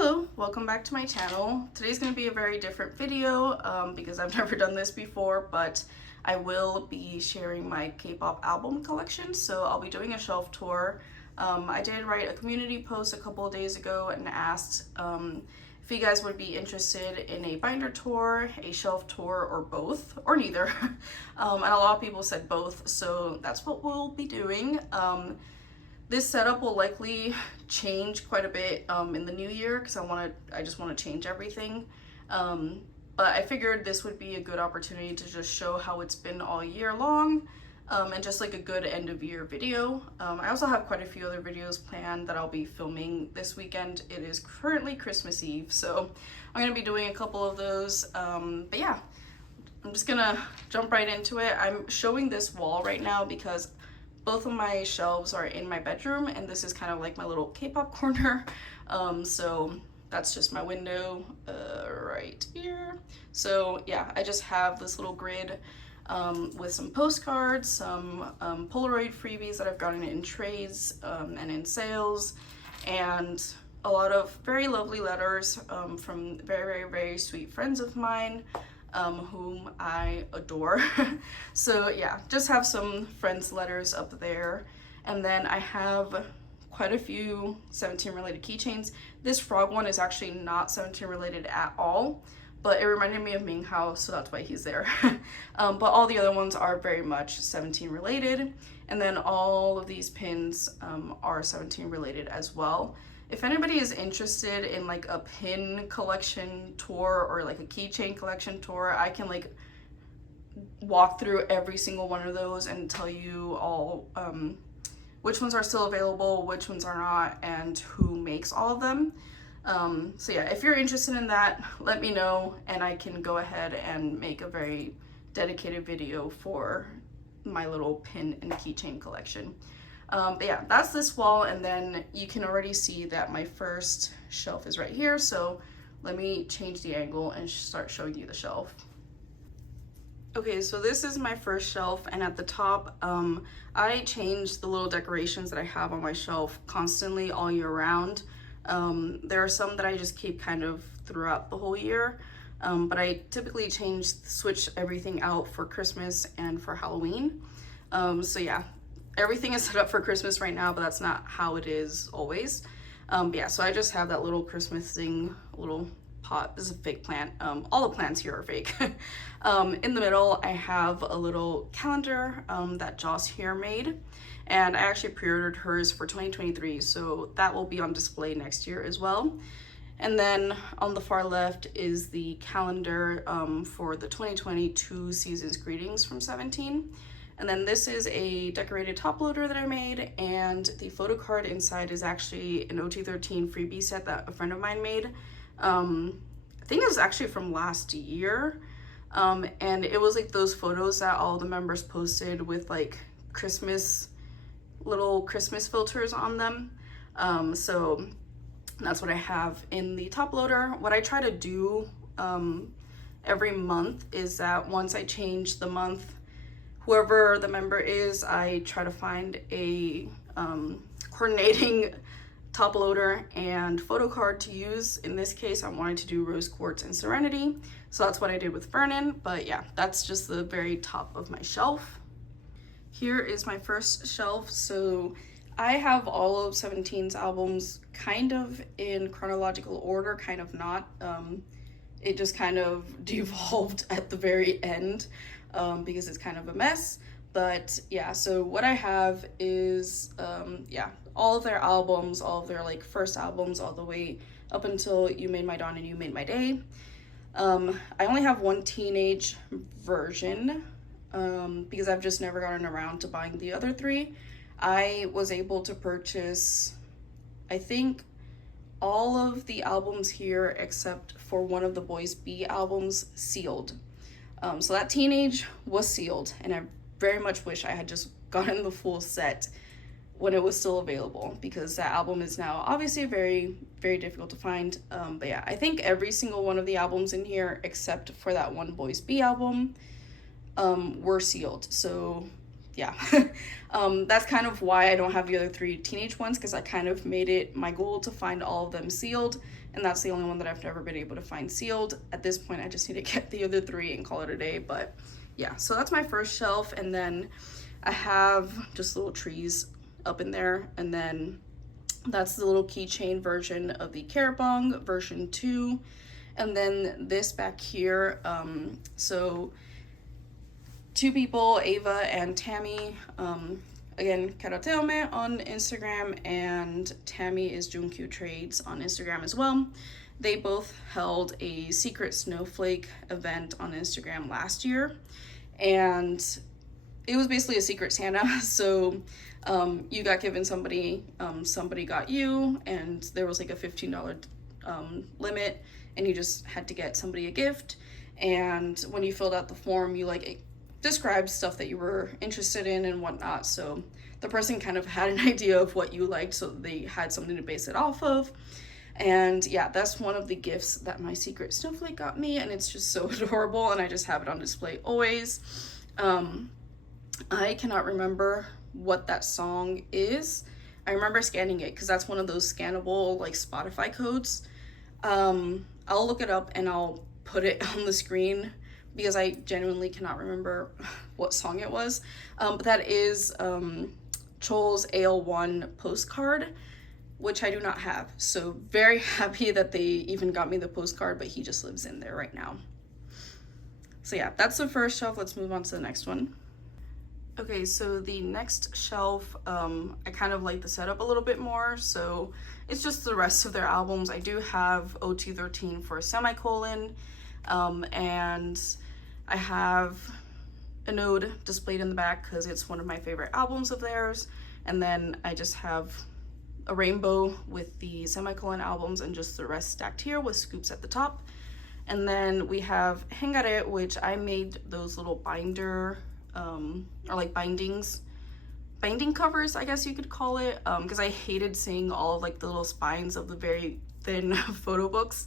Hello, welcome back to my channel. Today's going to be a very different video because I've never done this before, but I will be sharing my K-pop album collection. So I'll be doing a shelf tour. I did write a community post a couple of days ago and asked if you guys would be interested in a binder tour, a shelf tour, or both, or neither. And a lot of people said both, so that's what we'll be doing. This setup will likely change quite a bit in the new year because I just want to change everything. But I figured this would be a good opportunity to just show how it's been all year long and just like a good end of year video. I also have quite a few other videos planned that I'll be filming this weekend. It is currently Christmas Eve, so I'm going to be doing a couple of those. But yeah, I'm just going to jump right into it. I'm showing this wall right now because both of my shelves are in my bedroom, and this is kind of like my little K-pop corner. So that's just my window right here. So yeah, I just have this little grid with some postcards, some Polaroid freebies that I've gotten in trades and in sales, and a lot of very lovely letters from very sweet friends of mine whom I adore. So yeah, just have some friends letters up there, and then I have quite a few 17 related keychains. This frog one is actually not 17 related at all, but it reminded me of Ming Hao, so that's why he's there. But all the other ones are very much 17 related, and then all of these pins are 17 related as well. If anybody is interested in like a pin collection tour or like a keychain collection tour, I can like walk through every single one of those and tell you all which ones are still available, which ones are not, and who makes all of them. So yeah, if you're interested in that, let me know and I can go ahead and make a very dedicated video for my little pin and keychain collection. But yeah, that's this wall, and then you can already see that my first shelf is right here. So let me change the angle and start showing you the shelf. Okay, so this is my first shelf, and at the top, I change the little decorations that I have on my shelf constantly all year round. There are some that I just keep kind of throughout the whole year, but I typically switch everything out for Christmas and for Halloween. So yeah. Everything is set up for Christmas right now, but that's not how it is always. But yeah, so I just have that little Christmas thing, little pot. This is a fake plant. All the plants here are fake. In the middle, I have a little calendar that Joss here made, and I actually pre-ordered hers for 2023, so that will be on display next year as well. And then on the far left is the calendar for the 2022 season's greetings from 17. And then this is a decorated top loader that I made, and the photo card inside is actually an OT13 freebie set that a friend of mine made. I think it was actually from last year, and it was like those photos that all the members posted with like little Christmas filters on them. So that's what I have in the top loader. What I try to do every month is that once I change the month, whoever the member is, I try to find a coordinating top loader and photo card to use. In this case, I wanted to do Rose Quartz and Serenity, so that's what I did with Vernon. But yeah, that's just the very top of my shelf. Here is my first shelf. So I have all of 17's albums kind of in chronological order, kind of not. It just kind of devolved at the very end. Because it's kind of a mess. But yeah, so what I have is yeah, all of their albums, all of their like first albums, all the way up until You Made My Dawn and You Made My Day. I only have one teenage version because I've just never gotten around to buying the other three. I was able to purchase, I think, all of the albums here except for one of the Boys B albums sealed. So that teenage was sealed, and I very much wish I had just gotten the full set when it was still available, because that album is now obviously very difficult to find. But yeah, I think every single one of the albums in here except for that one Boys B album were sealed. So yeah. That's kind of why I don't have the other 3 teenage ones, because I kind of made it my goal to find all of them sealed, and that's the only one that I've never been able to find sealed. At this point, I just need to get the other 3 and call it a day. But yeah, so that's my first shelf, and then I have just little trees up in there, and then that's the little keychain version of the Carabong version 2. And then this back here, so 2 people, Ava and Tammy, again, Karateome on Instagram, and Tammy is Junkyu Trades on Instagram as well. They both held a secret snowflake event on Instagram last year, and it was basically a secret Santa. So you got given somebody, somebody got you, and there was like a $15 limit, and you just had to get somebody a gift. And when you filled out the form, you like described stuff that you were interested in and whatnot. So the person kind of had an idea of what you liked, so they had something to base it off of. And yeah, that's one of the gifts that my secret snowflake got me, and it's just so adorable, and I just have it on display always. I cannot remember what that song is. I remember scanning it because that's one of those scannable like Spotify codes. I'll look it up and I'll put it on the screen because I genuinely cannot remember what song it was. But that is Chol's AL1 postcard, which I do not have. So very happy that they even got me the postcard, but he just lives in there right now. So yeah, that's the first shelf. Let's move on to the next one. Okay, so the next shelf, I kind of like the setup a little bit more, so it's just the rest of their albums. I do have OT13 for Semicolon, and I have a node displayed in the back because it's one of my favorite albums of theirs, and then I just have a rainbow with the Semicolon albums and just the rest stacked here with scoops at the top. And then we have Hengare, which I made those little binder, or like binding covers, I guess you could call it, because I hated seeing all of like the little spines of the very thin photo books.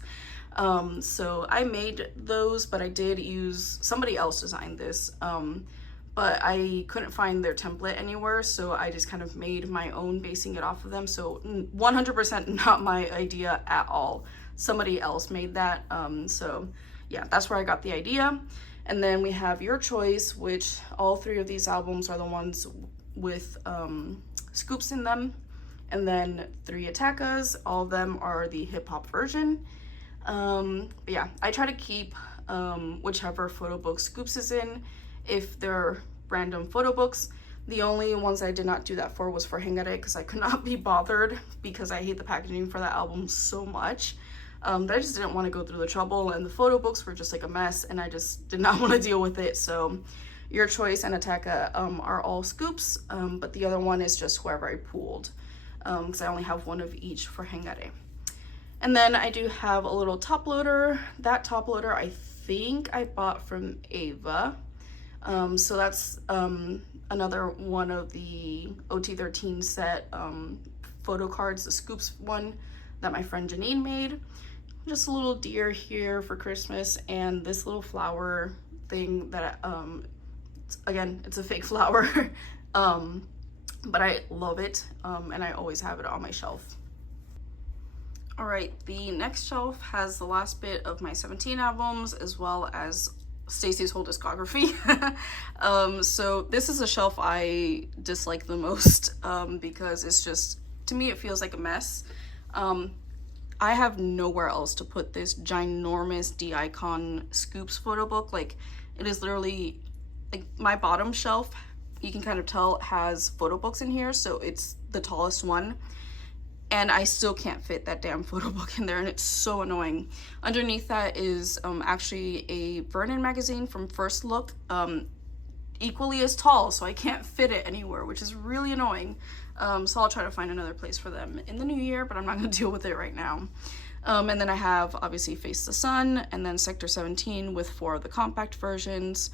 So I made those, but I did use, somebody else designed this, but I couldn't find their template anywhere, so I just kind of made my own basing it off of them. So 100% not my idea at all. Somebody else made that, so yeah, that's where I got the idea. And then we have Your Choice, which all 3 of these albums are the ones with scoops in them. And then 3 Attackers, all of them are the hip-hop version. Yeah, I try to keep whichever photo book scoops is in, if they're random photo books. The only ones I did not do that for was for Hengare, because I could not be bothered, because I hate the packaging for that album so much. That I just didn't want to go through the trouble, and the photo books were just like a mess, and I just did not want to deal with it. So Your Choice and Attacker are all scoops, but the other one is just whoever I pooled, because I only have one of each for Hengare. And then I do have a little top loader. That top loader I think I bought from Ava. So that's another one of the OT13 set photo cards, the scoops one that my friend Janine made. Just a little deer here for Christmas, and this little flower thing that again, it's a fake flower, but I love it, and I always have it on my shelf. All right, the next shelf has the last bit of my 17 albums, as well as StayC's whole discography. So this is a shelf I dislike the most, because it's just, to me, it feels like a mess. I have nowhere else to put this ginormous D-Icon Scoops photo book. Like, it is literally, like, my bottom shelf, you can kind of tell, has photo books in here, so it's the tallest one. And I still can't fit that damn photo book in there, and it's so annoying. Underneath that is actually a Vernon magazine from First Look, equally as tall, so I can't fit it anywhere, which is really annoying. So I'll try to find another place for them in the new year, but I'm not going to deal with it right now. And then I have, obviously, Face the Sun, and then Sector 17 with 4 of the compact versions,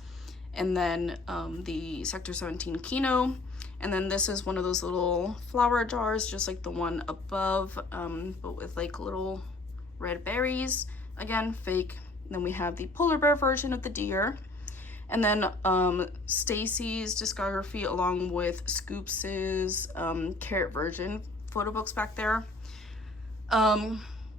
and then the Sector 17 Kino. And then this is one of those little flower jars, just like the one above, but with like little red berries. Again, fake. And then we have the polar bear version of the deer. And then StayC's discography along with Scoops's Carrot Version photo books back there.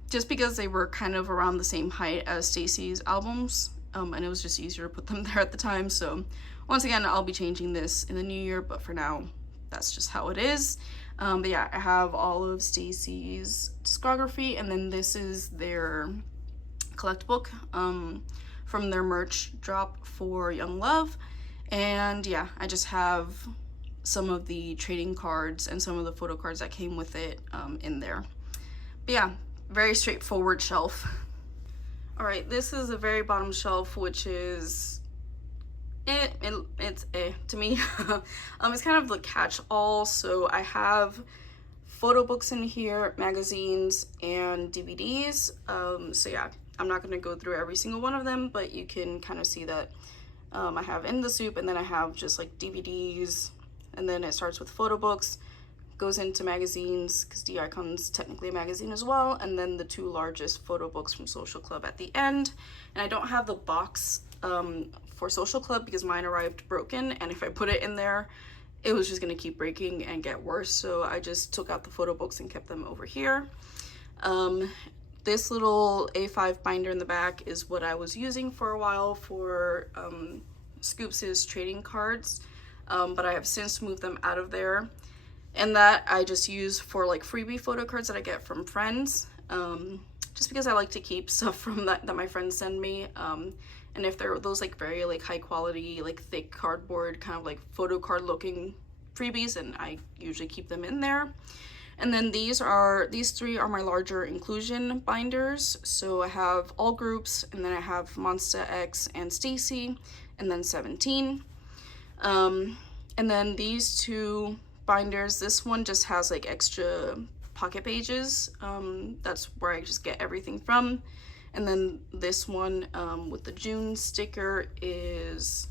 Just because they were kind of around the same height as StayC's albums, and it was just easier to put them there at the time. So once again, I'll be changing this in the new year, but for now, that's just how it is. But yeah, I have all of StayC's discography, and then this is their collect book from their merch drop for Young Love. And yeah, I just have some of the trading cards and some of the photo cards that came with it in there. But yeah, very straightforward shelf. All right, this is the very bottom shelf, which is it's to me. It's kind of the catch-all. So I have photo books in here, magazines, and DVDs. So yeah, I'm not going to go through every single one of them, but you can kind of see that I have In the Soup, and then I have just like DVDs, and then it starts with photo books, goes into magazines, because D-Icon's technically a magazine as well, and then the two largest photo books from Social Club at the end. And I don't have the box for Social Club because mine arrived broken, and if I put it in there, it was just going to keep breaking and get worse, so I just took out the photo books and kept them over here. This little A5 binder in the back is what I was using for a while for Scoops's trading cards, but I have since moved them out of there. And that I just use for like freebie photo cards that I get from friends, just because I like to keep stuff from that my friends send me. And if they're those like very like high quality, like thick cardboard kind of like photo card looking freebies, and I usually keep them in there. And then these three are my larger inclusion binders. So I have all groups, and then I have Monsta X and StayC, and then 17. And then these two binders, this one just has like extra pocket pages. That's where I just get everything from. And then this one with the June sticker is,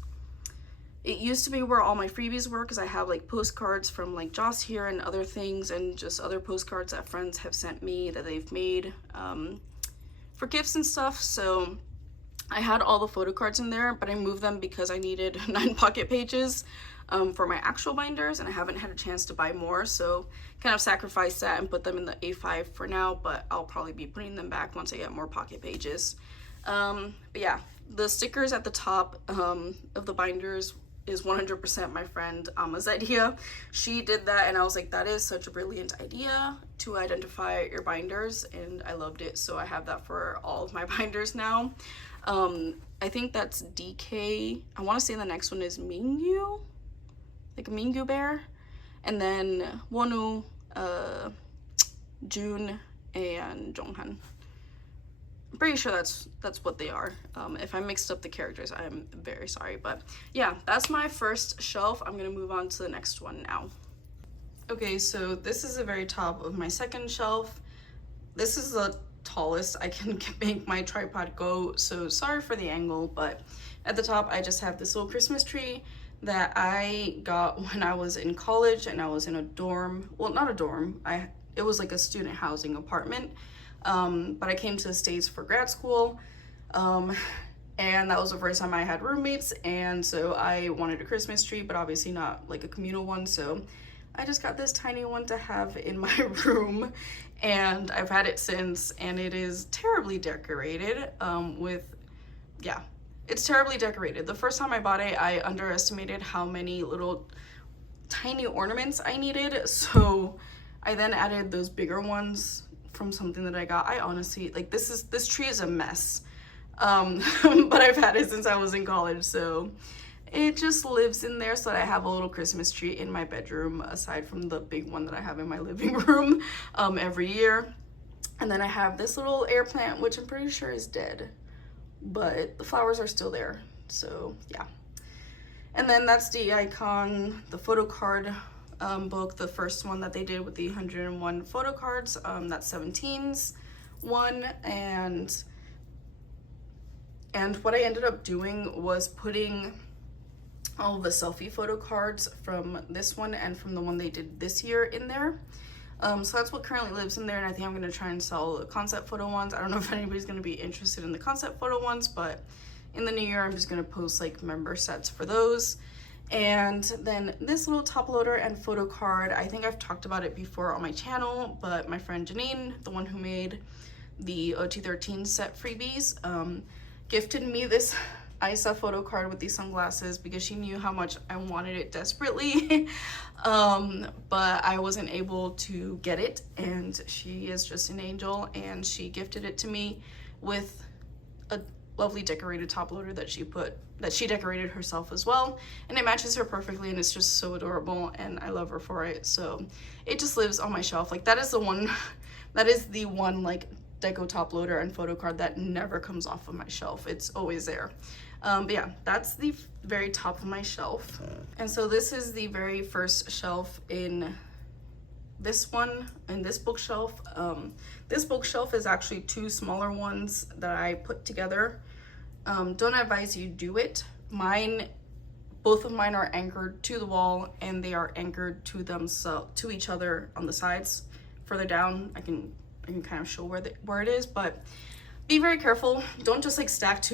it used to be where all my freebies were, because I have like postcards from like Joss here and other things, and just other postcards that friends have sent me that they've made for gifts and stuff. So I had all the photo cards in there, but I moved them because I needed 9 pocket pages for my actual binders, and I haven't had a chance to buy more, so kind of sacrificed that and put them in the A5 for now, but I'll probably be putting them back once I get more pocket pages. But yeah, the stickers at the top of the binders is 100% my friend Amma's idea. She did that, and I was like, that is such a brilliant idea to identify your binders, and I loved it, so I have that for all of my binders now. I think that's DK. I want to say the next one is Mingyu, like a Mingyu bear, and then Wonu, June, and Jonghan. I'm pretty sure that's what they are. If I mixed up the characters, I'm very sorry, but yeah, that's my first shelf. I'm gonna move on to the next one now. Okay, so this is the very top of my second shelf. This is the tallest I can make my tripod go, so sorry for the angle, but at the top I just have this little Christmas tree that I got when I was in college, and I was in a dorm, well, not a dorm, it was like a student housing apartment, but I came to the States for grad school, and that was the first time I had roommates, and so I wanted a Christmas tree, but obviously not like a communal one, so I just got this tiny one to have in my room, and I've had it since, and it is terribly decorated it's terribly decorated. The first time I bought it, I underestimated how many little tiny ornaments I needed, so I then added those bigger ones from something that I got. I honestly, like, this tree is a mess, but I've had it since I was in college, so it just lives in there, so that I have a little Christmas tree in my bedroom, aside from the big one that I have in my living room every year. And then I have this little air plant, which I'm pretty sure is dead, but the flowers are still there, so yeah. And then that's D-Icon, the photo card book, the first one that they did with the 101 photo cards. That's 17's one, and what I ended up doing was putting all of the selfie photo cards from this one and from the one they did this year in there. So that's what currently lives in there, and I think I'm going to try and sell the concept photo ones. I don't know if anybody's going to be interested in the concept photo ones, but in the new year, I'm just gonna post like member sets for those. And then this little top loader and photo card, I think I've talked about it before on my channel, but my friend Janine, the one who made the OT13 set freebies, gifted me this Isa photo card with these sunglasses because she knew how much I wanted it desperately. But I wasn't able to get it, and she is just an angel, and she gifted it to me with a lovely decorated top loader that she decorated herself as well, and it matches her perfectly, and it's just so adorable, and I love her for it. So it just lives on my shelf. Like that is the one like deco top loader and photo card that never comes off of my shelf. It's always there. But yeah, that's the very top of my shelf. And so this is the very first shelf in this bookshelf. This bookshelf is actually two smaller ones that I put together. Don't advise you do it. Both of mine are anchored to the wall, and they are anchored to each other on the sides. Further down, I can kind of show where it is, but be very careful. Don't just like stack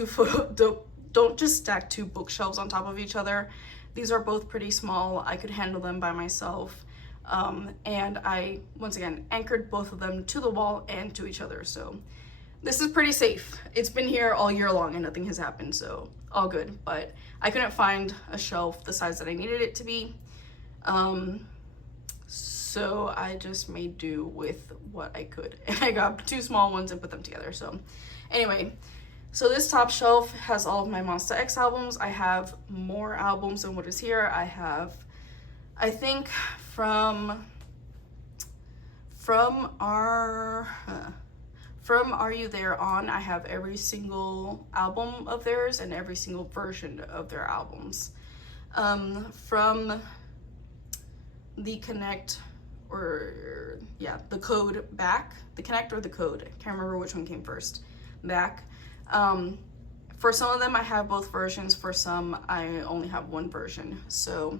don't just stack two bookshelves on top of each other. These are both pretty small. I could handle them by myself. And I, once again, anchored both of them to the wall and to each other. So this is pretty safe. It's been here all year long and nothing has happened, so all good. But I couldn't find a shelf the size that I needed it to be. So I just made do with what I could. And I got two small ones and put them together. So anyway, so this top shelf has all of my Monsta X albums. I have more albums than what is here. I have, I think from Are You There On, I have every single album of theirs and every single version of their albums. From the Connect, or yeah, the Code back, the Connect or the Code, I can't remember which one came first, back. For some of them I have both versions, for some I only have one version. So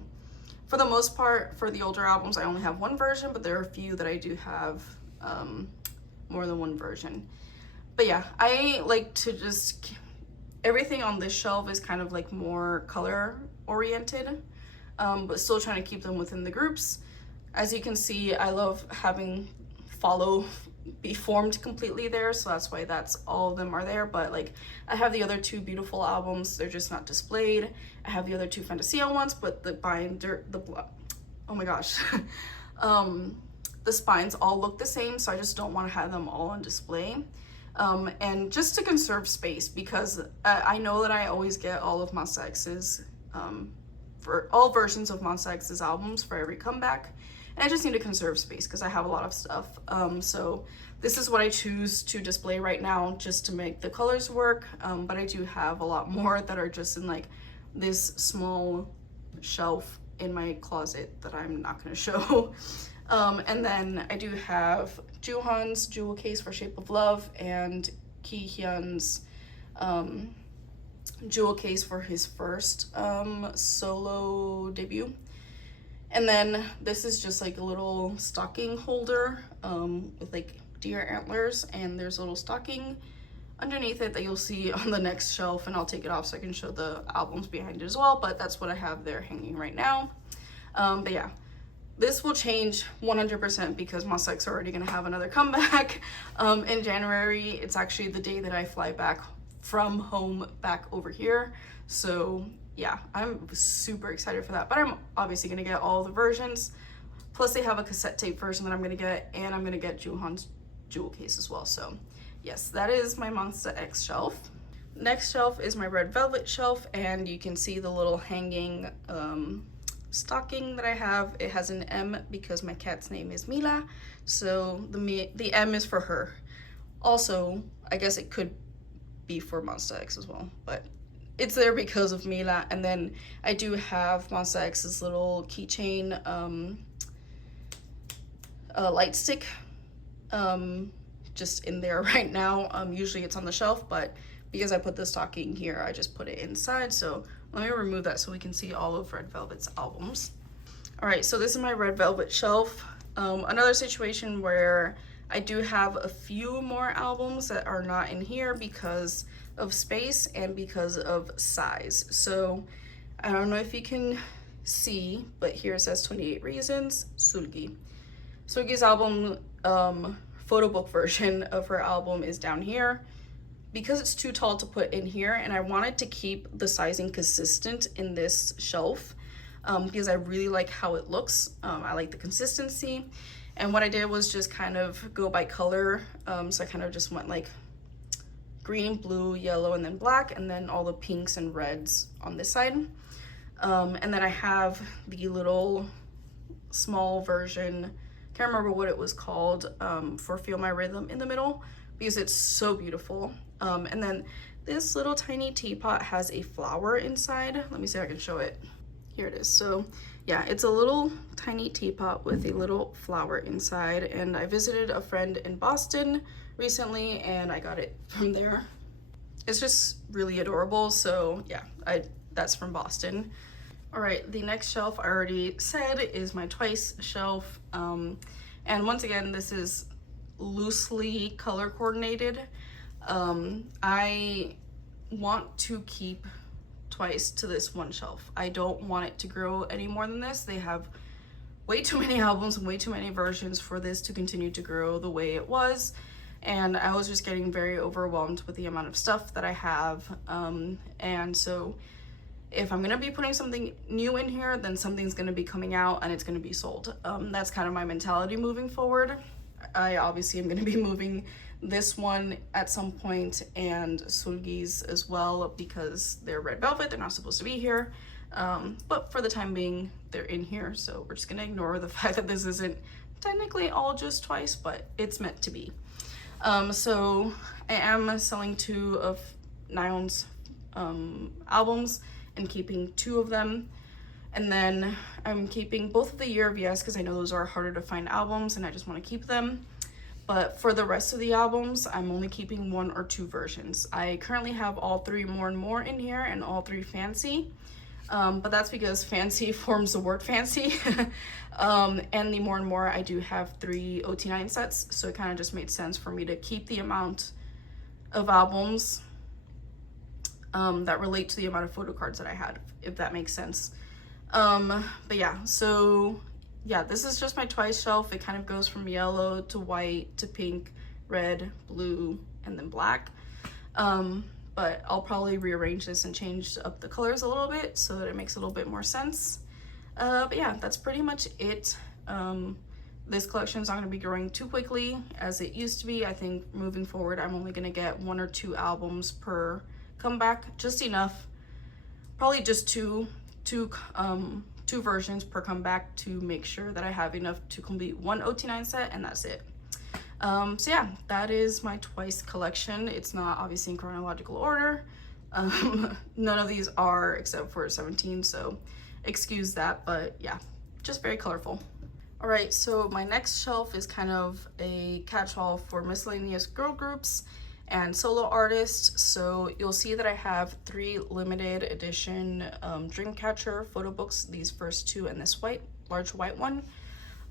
for the most part, for the older albums, I only have one version, but there are a few that I do have more than one version. But yeah, I like to just, everything on this shelf is kind of like more color oriented, but still trying to keep them within the groups. As you can see, I love having be formed completely there, so that's why all of them are there. But like, I have the other two beautiful albums, they're just not displayed. I have the other two Fantasia ones, but the binder, oh my gosh, the spines all look the same, so I just don't want to have them all on display. And just to conserve space, because I know that I always get all of Monsta X's, for all versions of Monsta X's albums for every comeback. And I just need to conserve space because I have a lot of stuff. So this is what I choose to display right now just to make the colors work. But I do have a lot more that are just in like this small shelf in my closet that I'm not going to show. And then I do have Jooheon's jewel case for Shape of Love and Kihyun's jewel case for his first solo debut. And then this is just like a little stocking holder with like deer antlers, and there's a little stocking underneath it that you'll see on the next shelf, and I'll take it off so I can show the albums behind it as well, but that's what I have there hanging right now. But yeah, this will change 100% because Monsta X are already gonna have another comeback in January. It's actually the day that I fly back from home back over here. So yeah, I'm super excited for that, but I'm obviously gonna get all the versions. Plus they have a cassette tape version that I'm gonna get, and I'm gonna get Jooheon's jewel case as well. So yes, that is my Monsta X shelf. Next shelf is my red velvet shelf, and you can see the little hanging stocking that I have. It has an M because my cat's name is Mila, so the M is for her. Also, I guess it could be for Monsta X as well, but it's there because of Mila. And then I do have Monsta X's little keychain light stick just in there right now. Usually it's on the shelf, but because I put the stocking here, I just put it inside. So let me remove that so we can see all of Red Velvet's albums. All right, so this is my Red Velvet shelf. Another situation where I do have a few more albums that are not in here because of space and because of size. So I don't know if you can see, but here it says 28 Reasons, Sulgi. Sulgi's album, photo book version of her album is down here. Because it's too tall to put in here, and I wanted to keep the sizing consistent in this shelf because I really like how it looks. I like the consistency. And what I did was just kind of go by color. So I kind of just went like green, blue, yellow, and then black, and then all the pinks and reds on this side. And then I have the little small version, can't remember what it was called, for Feel My Rhythm in the middle, because it's so beautiful. And then this little tiny teapot has a flower inside. Let me see if I can show it. Here it is. So yeah, it's a little tiny teapot with a little flower inside, and I visited a friend in Boston recently and I got it from there. It's just really adorable. So yeah, that's from Boston. All right, the next shelf I already said is my Twice shelf. And once again, this is loosely color coordinated. I want to keep Twice to this one shelf. I don't want it to grow any more than this. They have way too many albums and way too many versions for this to continue to grow the way it was. And I was just getting very overwhelmed with the amount of stuff that I have. And so if I'm gonna be putting something new in here, then something's gonna be coming out and it's gonna be sold. That's kind of my mentality moving forward. I obviously am gonna be moving this one at some point and Sulgi's as well because they're red velvet, they're not supposed to be here. But for the time being, they're in here, so we're just gonna ignore the fact that this isn't technically all just Twice, but it's meant to be. So I am selling 2 of Nayeon's albums and keeping 2 of them. And then I'm keeping both of the Year of Yes because I know those are harder to find albums and I just want to keep them. But for the rest of the albums, I'm only keeping 1 or 2 versions. I currently have all 3 More and More in here and all 3 Fancy. But that's because fancy forms the word fancy. And the More and More, I do have 3 OT9 sets. So it kind of just made sense for me to keep the amount of albums that relate to the amount of photo cards that I had, if that makes sense. But yeah, so yeah, this is just my Twice shelf. It kind of goes from yellow to white to pink, red, blue, and then black. But I'll probably rearrange this and change up the colors a little bit so that it makes a little bit more sense. But yeah, that's pretty much it. This collection is not going to be growing too quickly as it used to be. I think moving forward, I'm only going to get 1 or 2 albums per comeback, just enough. Probably just two versions per comeback to make sure that I have enough to complete 1 OT9 set, and that's it. So yeah, that is my Twice collection. It's not obviously in chronological order. None of these are except for 17, so excuse that, but yeah, just very colorful. All right, so my next shelf is kind of a catch-all for miscellaneous girl groups and solo artists. So you'll see that I have 3 limited edition Dreamcatcher photo books, these first 2 and this large white one.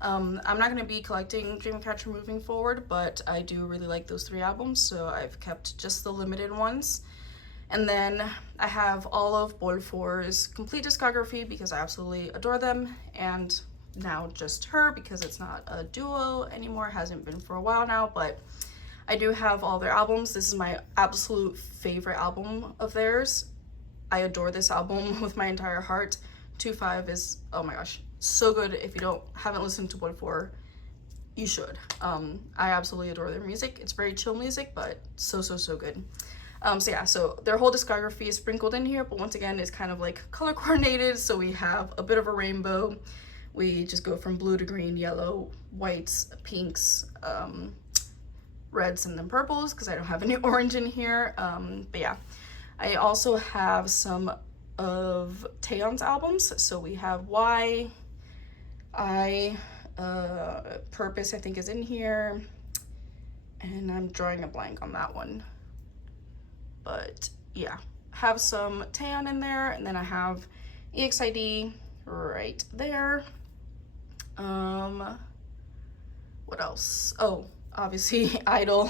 I'm not going to be collecting Dreamcatcher moving forward, but I do really like those 3 albums, so I've kept just the limited ones. And then I have all of Bol4's complete discography because I absolutely adore them, and now just her because it's not a duo anymore, hasn't been for a while now, but I do have all their albums. This is my absolute favorite album of theirs. I adore this album with my entire heart. 2-5 is, oh my gosh, so good. If you haven't listened to Bol4, you should. I absolutely adore their music. It's very chill music, but so good. So yeah, so their whole discography is sprinkled in here, but once again, it's kind of like color coordinated. So we have a bit of a rainbow. We just go from blue to green, yellow, whites, pinks, reds, and then purples because I don't have any orange in here. But yeah, I also have some of Taeyeon's albums. So we have Why, Purpose, I think is in here, and I'm drawing a blank on that one. But yeah, have some Taeyeon in there, and then I have EXID right there. What else? Oh, obviously Idol,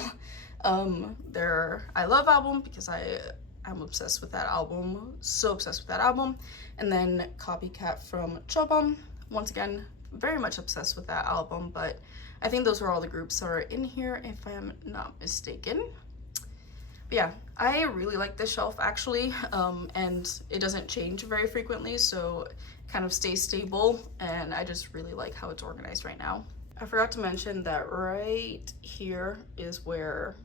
their I Love album, because I'm obsessed with that album, so obsessed with that album. And then Copycat from Kpop, once again, very much obsessed with that album, but I think those are all the groups that are in here, if I'm not mistaken. But yeah, I really like this shelf actually, and it doesn't change very frequently, so it kind of stays stable, and I just really like how it's organized right now. I forgot to mention that right here is where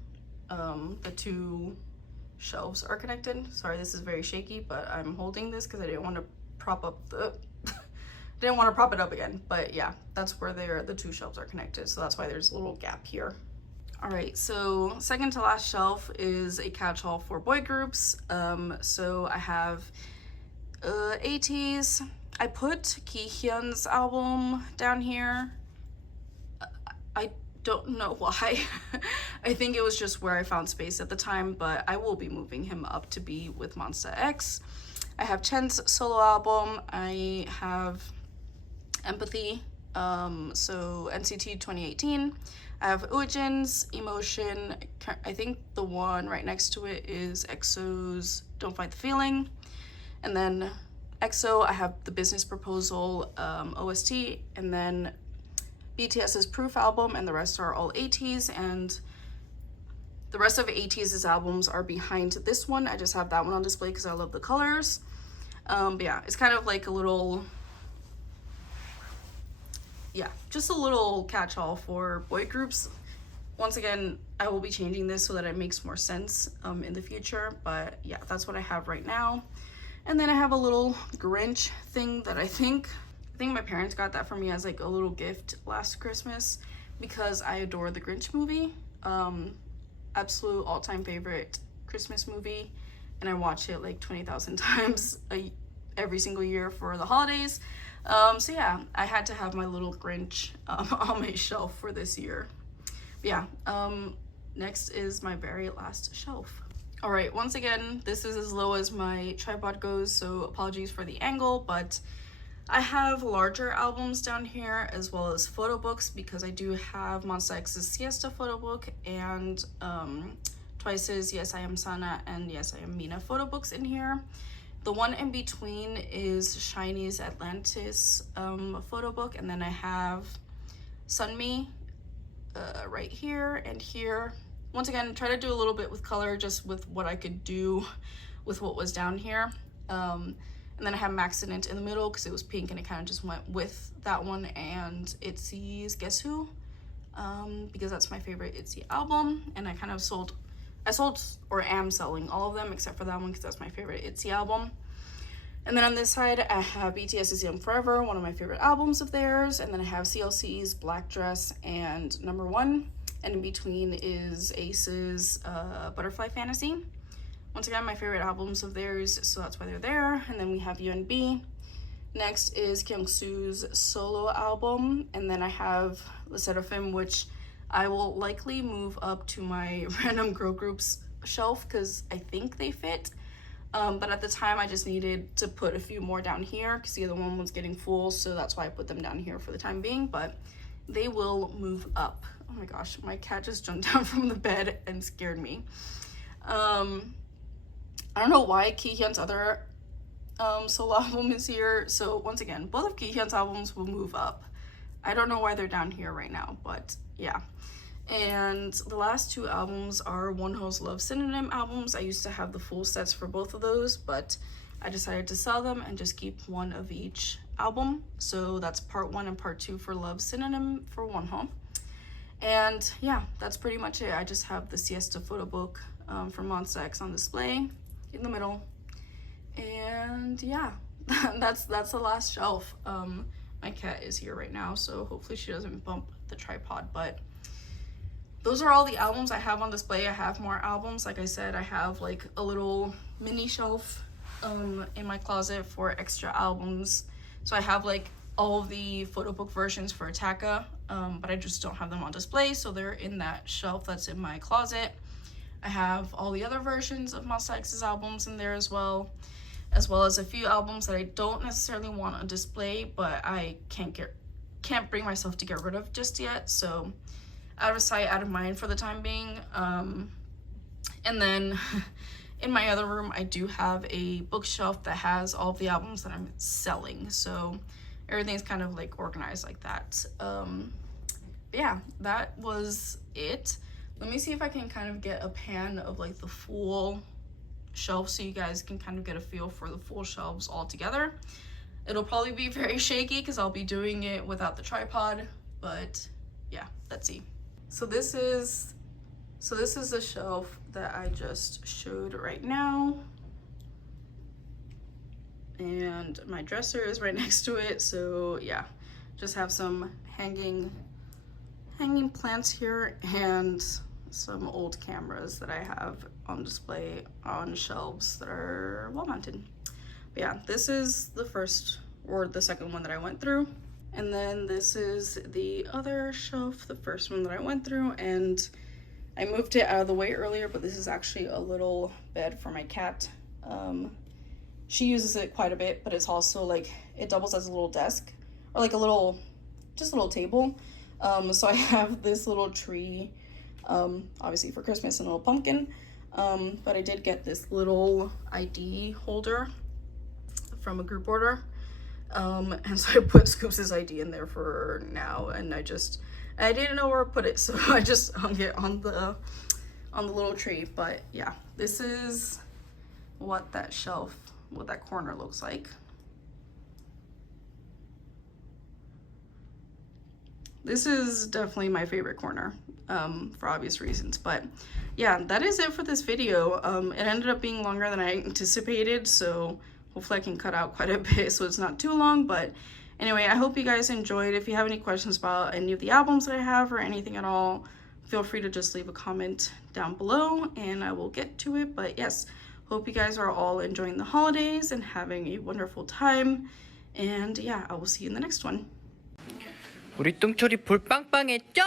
the two shelves are connected. Sorry, this is very shaky, but I'm holding this because I didn't want to prop up the didn't want to prop it up again. But yeah, that's where the two shelves are connected, so that's why there's a little gap here. All right, so second to last shelf is a catch-all for boy groups. So I have ATEEZ. I put Kihyun's album down here. I don't know why. I think it was just where I found space at the time, but I will be moving him up to be with Monsta X. I have Chen's solo album. I have Empathy, so NCT 2018. I have Ujin's Emotion. I think the one right next to it is EXO's Don't Fight the Feeling. And then EXO, I have the Business Proposal OST, and then BTS's Proof album, and the rest are all ATEEZ, and the rest of ATEEZ's albums are behind this one. I just have that one on display because I love the colors. But yeah, it's kind of like a little, yeah, just a little catch-all for boy groups. Once again, I will be changing this so that it makes more sense in the future, but yeah, that's what I have right now. And then I have a little Grinch thing that I think my parents got that for me as like a little gift last Christmas because I adore the Grinch movie. Absolute all-time favorite Christmas movie, and I watch it like 20,000 times every single year for the holidays. So yeah, I had to have my little Grinch on my shelf for this year. But yeah, next is my very last shelf. All right, once again, this is as low as my tripod goes, so apologies for the angle, but I have larger albums down here as well as photo books because I do have Monsta X's Siesta photo book and Twice's Yes I Am Sana and Yes I Am Mina photo books in here. The one in between is SHINee's Atlantis photo book, and then I have Sunmi right here and here. Once again, try to do a little bit with color just with what I could do with what was down here. And then I have Maxident in the middle because it was pink and it kind of just went with that one, and ITZY's Guess Who, because that's my favorite ITZY album, and I sold or am selling all of them except for that one because that's my favorite ITZY album. And then on this side I have BTS's Young Forever, one of my favorite albums of theirs, and then I have CLC's Black Dress and Number One, and in between is Ace's Butterfly Fantasy. Once again, my favorite albums of theirs, so that's why they're there. And then we have UNB. Next is Kyungsu's solo album, and then I have Le Seraphim, which I will likely move up to my random girl groups shelf because I think they fit. But at the time, I just needed to put a few more down here because the other one was getting full, so that's why I put them down here for the time being, but they will move up. Oh my gosh, my cat just jumped down from the bed and scared me. I don't know why Kihyun's other solo album is here. So once again, both of Kihyun's albums will move up. I don't know why they're down here right now, but yeah. And the last two albums are Wonho's Love Synonym albums. I used to have the full sets for both of those, but I decided to sell them and just keep one of each album. So that's part 1 and part 2 for Love Synonym for Wonho. And yeah, that's pretty much it. I just have the Siesta photo book from Monsta X on display in the middle, and yeah, that's the last shelf. My cat is here right now, so hopefully she doesn't bump the tripod, but those are all the albums I have on display. I have more albums. Like I said, I have like a little mini shelf in my closet for extra albums, so I have like all of the photo book versions for Attaca, but I just don't have them on display, so they're in that shelf that's in my closet. I have all the other versions of Monsta X's albums in there as well as a few albums that I don't necessarily want on display, but I can't bring myself to get rid of just yet. So out of sight, out of mind for the time being. And then in my other room, I do have a bookshelf that has all of the albums that I'm selling. So everything's kind of like organized like that. Yeah, that was it. Let me see if I can kind of get a pan of like the full shelf so you guys can kind of get a feel for the full shelves all together. It'll probably be very shaky because I'll be doing it without the tripod, but yeah, let's see. So this is the shelf that I just showed right now. And my dresser is right next to it. So yeah, just have some hanging plants here and some old cameras that I have on display on shelves that are wall mounted. But yeah, this is the first or the second one that I went through. And then this is the other shelf, the first one that I went through, and I moved it out of the way earlier, but this is actually a little bed for my cat. She uses it quite a bit, but it's also like, it doubles as a little desk or like a little, just a little table. So I have this little tree, obviously for Christmas, and a little pumpkin. But I did get this little ID holder from a group order. And so I put Scoops' ID in there for now, and I didn't know where to put it, so I just hung it on the little tree. But yeah, this is what that corner looks like. This is definitely my favorite corner, for obvious reasons. But yeah, that is it for this video. It ended up being longer than I anticipated, so hopefully I can cut out quite a bit so it's not too long. But anyway, I hope you guys enjoyed. If you have any questions about any of the albums that I have or anything at all, feel free to just leave a comment down below and I will get to it. But yes, hope you guys are all enjoying the holidays and having a wonderful time. And yeah, I will see you in the next one. 우리 똥철이 볼빵빵했죠?